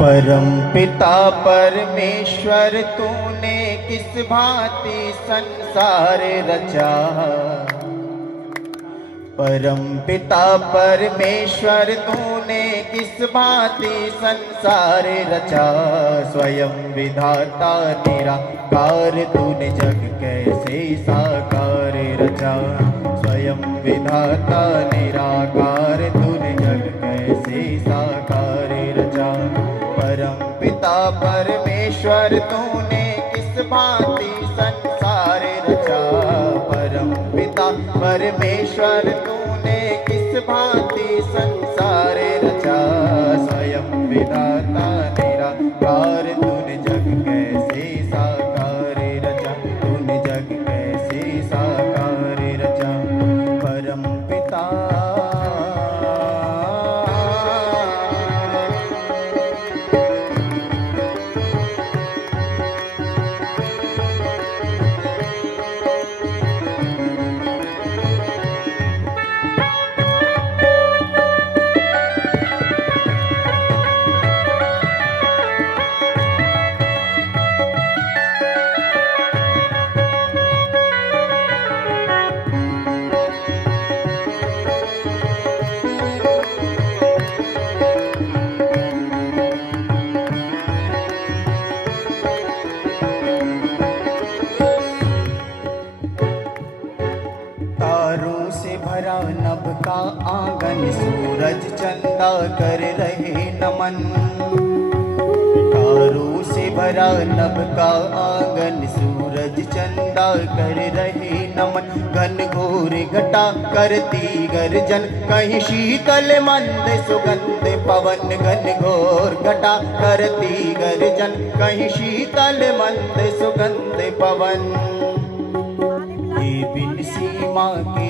परम पिता परमेश्वर तूने किस भांति संसार रचा। परम पिता परमेश्वर तूने किस भांति संसार रचा। स्वयं विधाता निराकार तूने जग कैसे साकार रचा। स्वयं विधाता निराकार तूने जग कैसे साकार रचा। परम पिता परमेश्वर तूने किस भांति संसार रचा। परम पिता परमेश्वर तूने किस भांति संसार रचा। स्वयं विधाता निराकार तूने जग कैसे साकार रचा। तूने जग कैसे साकार रचा। परम पिता भरा नभ का आंगन सूरज चंदा कर रहे नमन। तारों से भरा नभ का आंगन सूरज चंदा कर रहे नमन। घन घोर घटा करती गर्जन कहीं शीतल मंद सुगंध पवन। घन घोर घटा करती गर्जन कहीं शीतल मंद सुगंध पवन। ये बिन सीमा के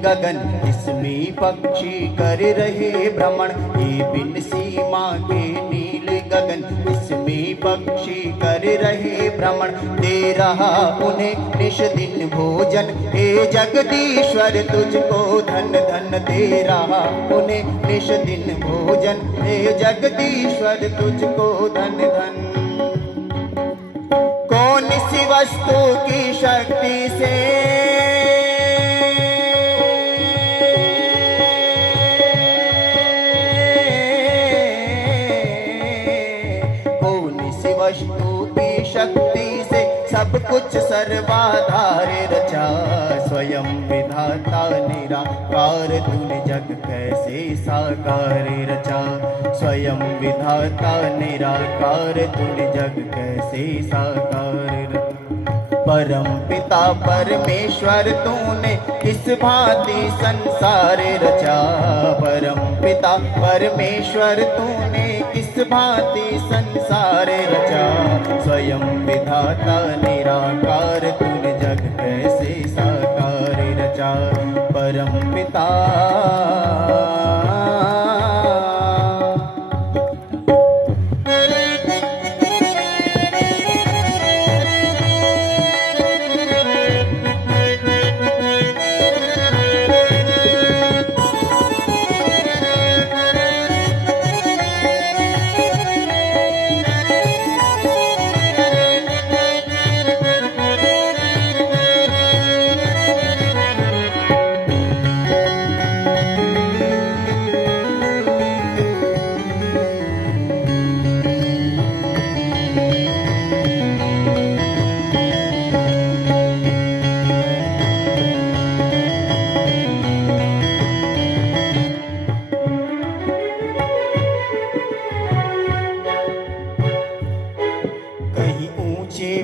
गगन इसमें पक्षी कर रहे भ्रमण। ये बिन सीमा के नील गगन इसमें पक्षी कर रहे भ्रमण। दे रहा उन्हें निश दिन भोजन हे जगदीश्वर तुझको धन धन। दे रहा उन्हें निश दिन भोजन हे जगदीश्वर तुझको धन धन। कौन सी वस्तु की शक्ति से वस्तु की शक्ति से सब कुछ सर्वाधार रचा। स्वयं विधाता निराकार तूने जग कैसे साकार रचा। स्वयं विधाता निराकार तूने जग कैसे साकार रचा। परम पिता परमेश्वर तूने किस भांति संसार रचा। परम पिता परमेश्वर तूने किस भांति संसार रचा। स्वयं विधाता निराकार तूने जग कैसे साकार रचा। परम पिता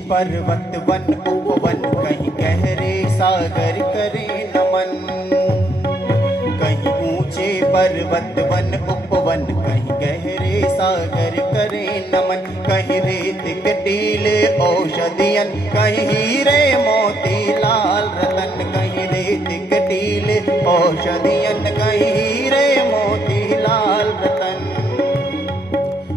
पर्वत वन उपवन कहीं गहरे सागर करे नमन। कहीं ऊंचे पर्वत वन उपवन कहीं गहरे सागर करे नमन। कहीं रेत कटीले औषधियन कहीं हीरे मोती लाल रतन। कहीं रेत कटीले औषधियन कहीं हीरे मोती लाल रतन।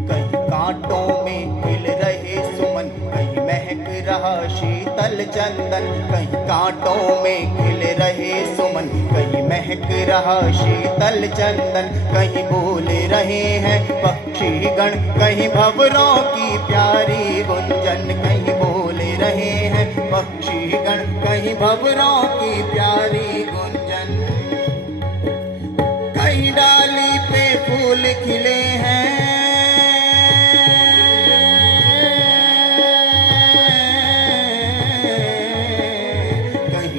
कहीं कांटों में खिल रहे सुमन कहीं महक रहा शीतल चंदन। कहीं कांटों में खिल रहे सुमन कहीं महक महक रहा शीतल चंदन, कहीं बोल रहे हैं पक्षी गण, कहीं भंवरों की प्यारी गुंजन, कहीं बोल रहे हैं पक्षी गण, कहीं भंवरों की प्यारी गुंजन। कहीं डाली पे फूल खिले हैं,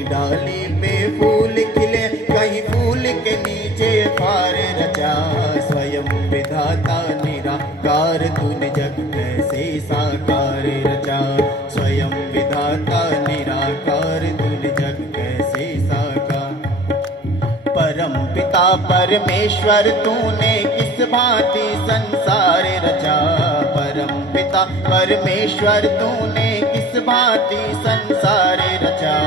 डाली पे फूल खिले, कहीं फूल के नीचे पार रचा। स्वयं विधाता निराकार तूने जग कैसे साकार रचा, स्वयं विधाता निराकार तूने जग कैसे साकार। परम पिता परमेश्वर तूने किस भांति संसार रचा, परम पिता परमेश्वर तूने किस भांति संसार रचा।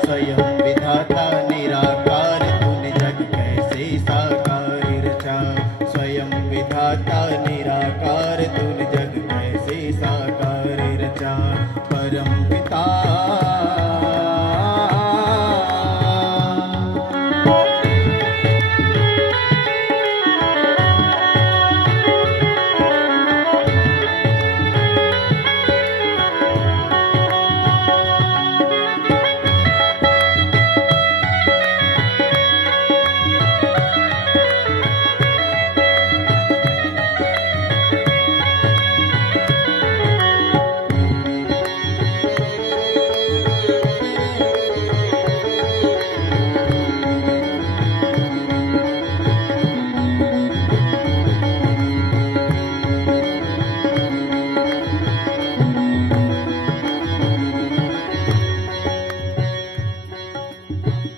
स्वयं विधाता निराकार तूने जग कैसे साकार रचा, स्वयं विधाता निराकार तूने जग कैसे साकार रचा। परम पिता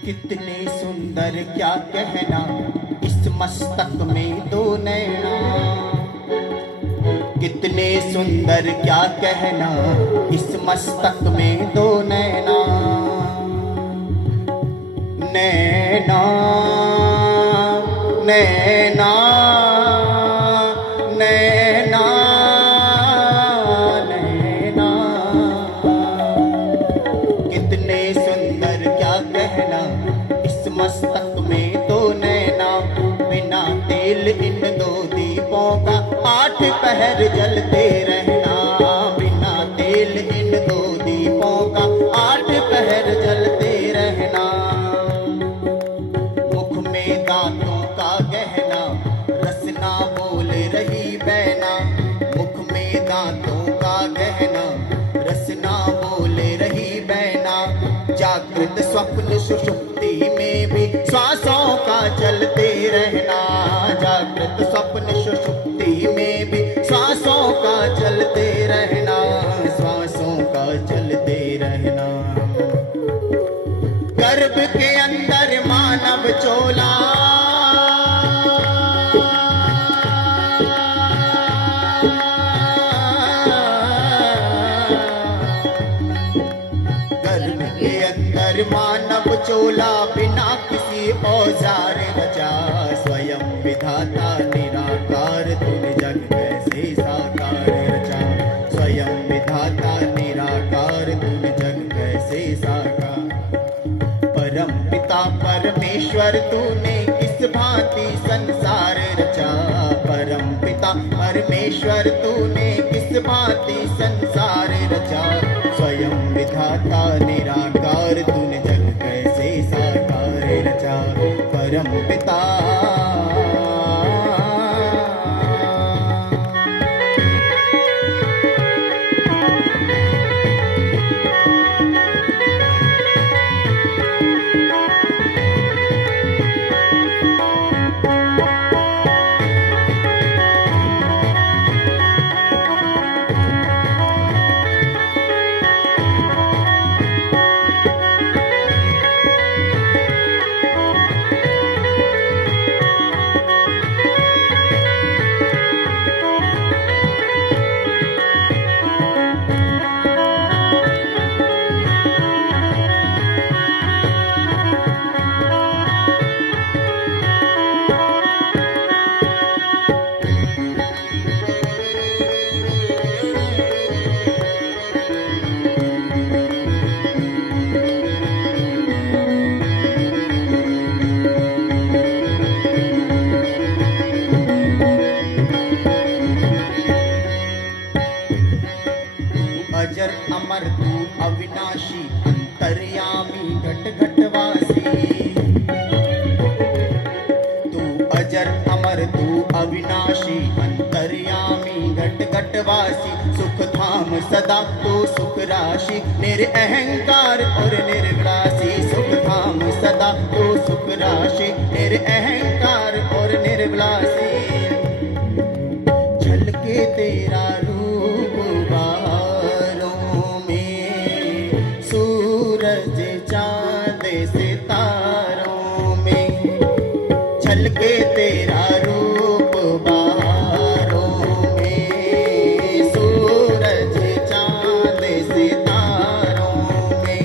कितने सुंदर क्या कहना, इस मस्तक में दो नैना। कितने सुंदर क्या कहना, इस मस्तक में दो नैना। नैना नैना नैना नैना। कितने सुंदर क्या कहना, इस मस्तक में दो नैना। बिना तेल इन दो दीपों का 8 पहर जलते रहना, बिना तेल इन दो दीपों का 8 पहर जलते रहना। मुख में दांतों का गहना, रसना बोल रही बैना। मुख में दांतों का गहना, रसना बोल रही बैना। जागृत स्वप्न सुषुप्ति में भी श्वासों का चलते रहना, जागृत स्वप्न सुषुप्ति में भी श्वासों का चलते रहना, श्वासों का चलते रहना। गर्भ के अंदर मानव चोला, गर्भ के अंदर मानव चोला, बिना किसी औजार रचा। स्वयं विधाता निराकार तूने जग कैसे साकार रचा, स्वयं विधाता निराकार तूने जग कैसे साकार। परम पिता परमेश्वर तूने किस भांति संसार रचा, परम पिता परमेश्वर तूने किस भांति संसार रचा। स्वयं विधाता निराकार तूने जग कैसे साकार रचा। परम पिता अखंडवासी, सुख धाम सदा तो सुख राशि, निरअहंकार और निर्विलासी। सुख धाम सदा तो सुख राशि, निरअहंकार और निर्विलासी। झलके तेरा रूप बहारों में, सूरज चांद सितारों में। झलके तेरा रूप बहारों में, सूरज चांद सितारों में।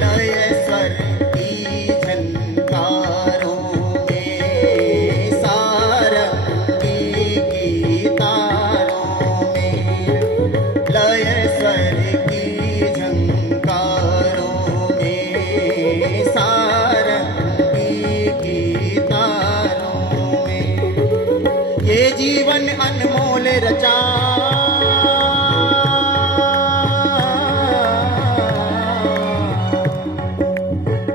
लय स्वर की झनकारों में, सारंगी की तारों में। लय स्वर की झनकारों में, सारंगी की तारों में। ये जीवन अनमोल रचा,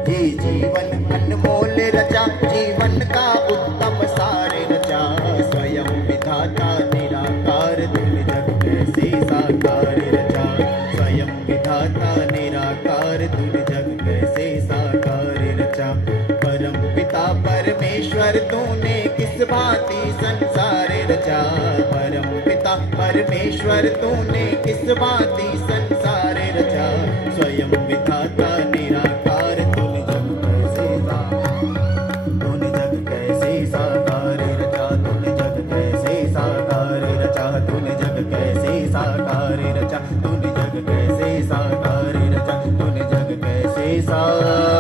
ये जीवन अनमोल रचा, जीवन का उत्तम सार रचा। स्वयं विधाता निराकार, तूने जग कैसे साकार रचा। स्वयं विधाता निराकार, तूने जग कैसे साकार रचा। परम पिता परमेश्वर, तूने किस भांति संसार रचा। परम पिता परमेश्वर, तूने किस भांति संसार रचा। स्वयं विधाता निराकार, तूने जग कैसे तूने जग कैसे साकार रचा। तूने जग कैसे साकार रचा। तूने जग कैसे साकार रचा। तूने जग कैसे साकार रचा। तूने जग कैसे साकार